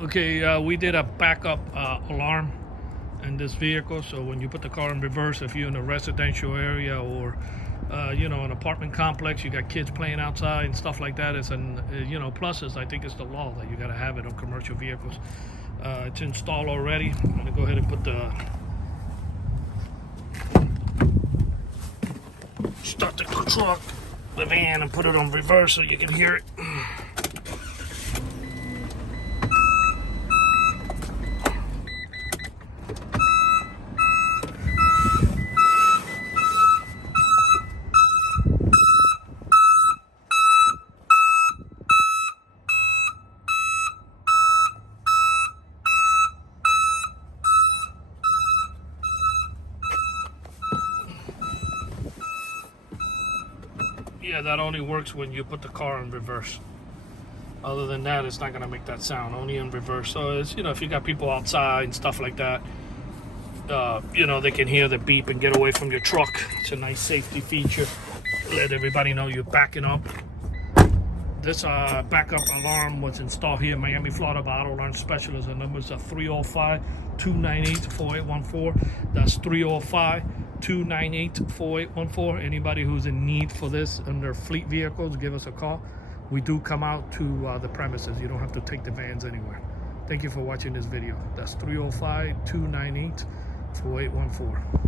Okay, we did a backup alarm in this vehicle. So when you put the car in reverse, if you're in a residential area or an apartment complex, you got kids playing outside and stuff like that. It's pluses. I think it's the law that you got to have it on commercial vehicles. It's installed already. I'm gonna go ahead and start the truck, the van, and put it on reverse so you can hear it. Yeah, that only works when you put the car in reverse. Other than that, it's not gonna make that sound, only in reverse. So it's, if you got people outside and stuff like that, they can hear the beep and get away from your truck. It's a nice safety feature. Let everybody know you're backing up. This backup alarm was installed here in Miami, Florida by Auto Alarm Specialists. The numbers are 305-298-4814. That's 305-298-4814. Anybody who's in need for this in their fleet vehicles, give us a call. We do come out to the premises. You don't have to take the vans anywhere. Thank you for watching this video. That's 305-298-4814.